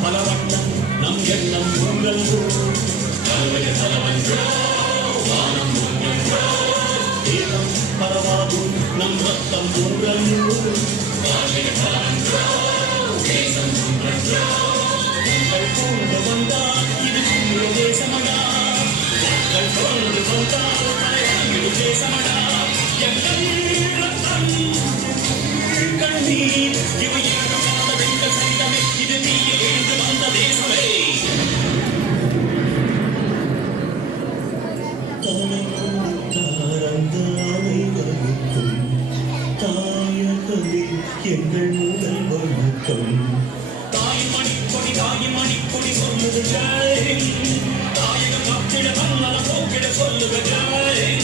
பலவட்டம் நம் எண்ணம் உங்களோ தலைவய தலைவன்றோ வானம் உங்களோ தேகம் பரவாகும் நம் ரத்தம் உங்களோ வாழ்விய பலவன்றோ தேசம் உங்களோ உங்கள் போன்று வந்தால் இது உங்கள் தேசமடா உங்கள் போன்று வந்தால் தலைவாங்கிடு தேசமடா எங்கள் ரத்தம் கண்ணீர் இவை ஏகமான வெண்கள் சங்கமே இது நீயே எழுந்து வந்த தேசமே எங்கள் முதல் வணக்கம் தாய் மணிக்கொடி சொல்லுது ஜெய் தாயகம் காத்திட மன்னல போக்கிட சொல்லுது ஜெய்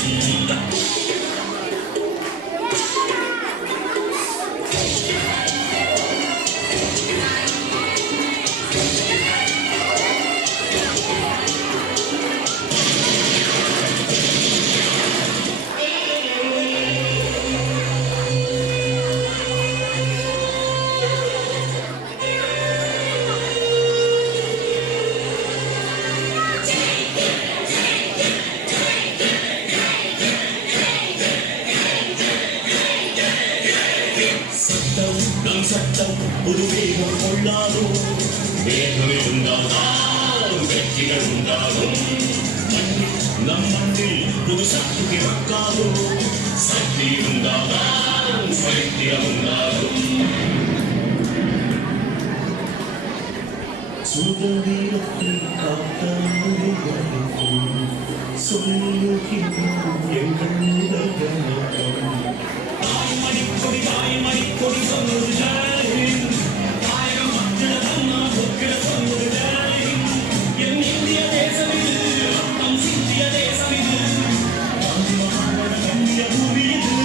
சட்டம் ஒரு வேகம் கொள்ளாதோ வேகம் இருந்தால்தான் வெற்றிகள் உண்டாகும் நம் மண்ணில் புது சக்தி பிறக்காதோ சக்தி இருந்தால்தான் சைத்தியம் உண்டாகும் சுதந்திரத்தை காத்தாலும் சொல்லுகின்றோம் எங்கள் முதல் வணக்கம் தாய் மணிக்கொடி சொல்லுது ஜெய் தாயகம் மக்களை தன்னா போக்கிட சொல்லுது ஜெய் என் இந்திய தேசம் இது ரத்தம் சிந்திய தேசம் இது மகாண கண்ணிய பூமி இது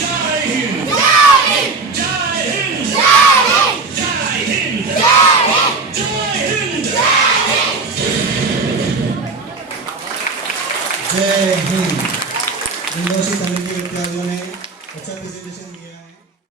ஜெய் ஹிந்த் ஜெய் ஹிந்த் ஜெய் ஹிந்த் ஜெய் ஹிந்த் जय हिंद। इन 2 सितंबर के विद्यार्थियों ने अच्छा प्रेजेंटेशन दिया।